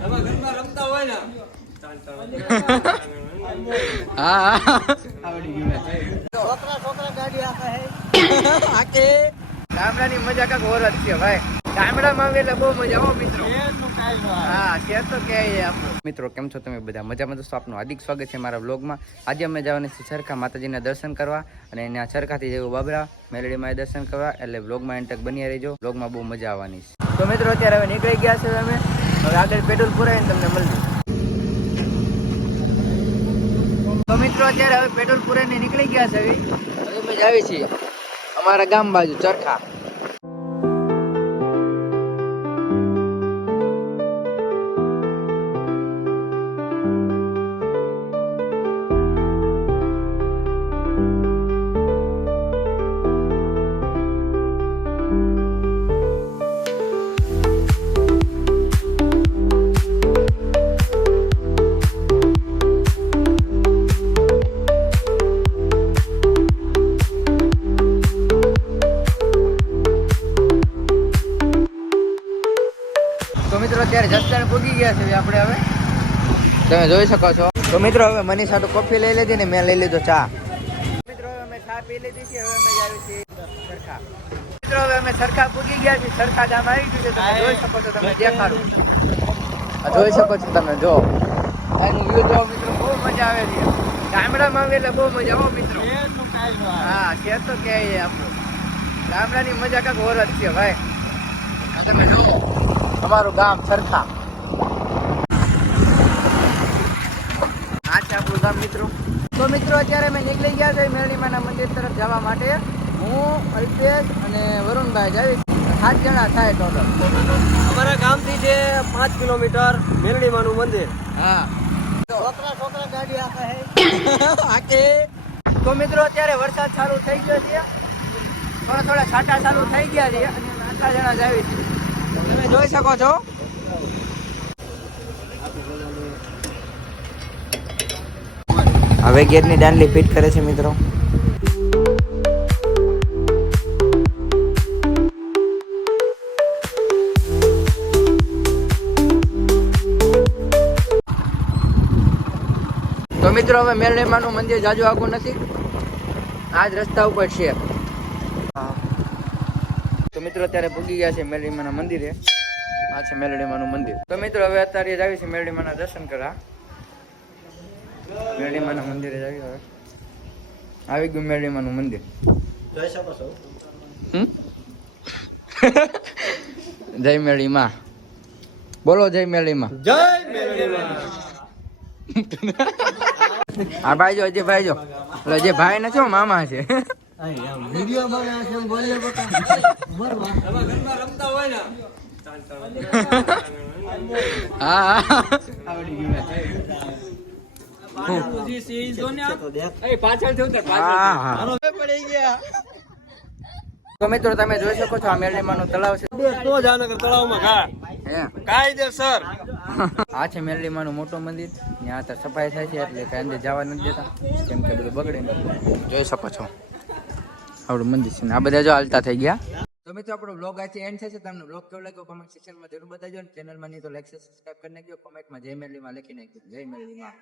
હા આવડી ગયું છોકરા ગાડી આકે ગામડાની મજા કાંક ઓર જ છે ભાઈ. ગામડામાં આવે એટલે બહુ મજા આવો મિત્રો. હા કે તો કે મિત્રો કેમ છો તમે બધા મજામાં? દોસ્તો આપનું હાર્દિક સ્વાગત છે મારા વ્લોગમાં. આજે અમે જવાની છે સરખા માતાજીના દર્શન કરવા અને એના સરખાથી જેવું બાબરા મેલડીમાં દર્શન કરવા, એટલે વ્લોગમાં એન્ડ તક બન્યા રહેજો. વ્લોગમાં બહુ મજા આવવાની છે. તો મિત્રો અત્યારે હવે નીકળી ગયા છે અમે. હવે આગળ પેટ્રોલ પુરાવીને તમને મળીએ. તો મિત્રો અત્યારે હવે પેટ્રોલ પુરાઈને નીકળી ગયા છે. હવે અમે જ આવી છીએ અમારા ગામ બાજુ ચરખા. તો મિત્રો અત્યારે જસ્ટાને પૂગી ગયા છે આપણે. હવે તમે જોઈ શકો છો. તો મિત્રો હવે મનીષા તો કોફી લઈ લીધી ને મેં લઈ લીધો ચા. મિત્રો હવે અમે ચા પી લીધી છે. હવે અમે આવી છીએ સરખા. મિત્રો હવે અમે સરખા પૂગી ગયા છીએ. સરખા ગામ આવી ગયું છે. તમે જોઈ શકો છો. તમે દેખાડો જોઈ શકો છો. તમે જો એનું વ્યૂ જો મિત્રો. બહુ મજા આવે છે. ગામડામાં આવે એટલે બહુ મજા આવો મિત્રો. હા કે તો કે આપણું ગામડાની મજા કાંક ઓર જ છે ભાઈ. આ તમે જુઓ અમારું ગામ સરખા. આ છે આપણું ગામ મિત્રો. તો મિત્રો અત્યારે અમે નીકળી ગયા છે મેરડીમાના મંદિર તરફ જવા માટે. હું અલ્પેશ અને વરુણભાઈ જાવી 7 જણા થાય ટોટલ. અમારા ગામથી છે 5 કિલોમીટર મેરડીમાનું મંદિર. હા છોકરા ગાડી આકે. તો મિત્રો અત્યારે વરસાદ ચાલુ થઈ ગયો છે. થોડા છાંટા ચાલુ થઈ ગયા છે અને 8 જણા જાવી છે. તમે જોઈ શકો છો. હવે ગેરની દાંડલી ફિટ કરે છે મિત્રો. તો મિત્રો હવે મેરડીમાનું મંદિર જાજુ આગું નથી. આ જ રસ્તા ઉપર છે. તો મિત્રો અત્યારે પૂગી ગયા છે મેરડીમાના મંદિરે. આ છે મેરડીમાનું મંદિર. તો મિત્રો હવે અત્યારે જ આવી છે મેરડીમાના દર્શન કરવા. મેરડીમાના મંદિરે જ આવી. હવે આવી ગયું મેરડીમાનું મંદિર. જોઈ શકો છો. જય મેરડીમાં. બોલો જય મેરડીમાં. જય મેરડીમાં. આ ભાઈ જો અજય ભાઈ જો. એટલે જે ભાઈ નથી મામા છે. વિડિયો બનાવે છે બોલે બતા. રમતા હોય ને હા આવડી ગયું. તો મિત્રો તમે જોઈ શકો છો આ મેરડીમાનું તળાવ છે. તો જાનગર તળાવમાં ઘા કાયદેસર. આ છે મેરડીમાનું મોટું મંદિર. ત્યાં તો સફાઈ થાય છે એટલે કઈ અંદર જવા નથી દેતા, કેમ કે બધું બગડે ને. જોઈ શકો છો આપણું મંદિર છે ને આ બધા જો હાલતા થઈ ગયા. તો મિત્રો આપણો બ્લોગ આજે એન્ડ થશે. તમને બ્લોગ કેવો લાગ્યો કોમેન્ટ સેક્શનમાં જરૂર બતાવજો. ચેનલમાં નહીં તો લાઈક સબસ્ક્રાઇબ કરી નાખજો. કોમેન્ટમાં જય મેરડીમાં લખી નાખજો. જય મેરડીમાં.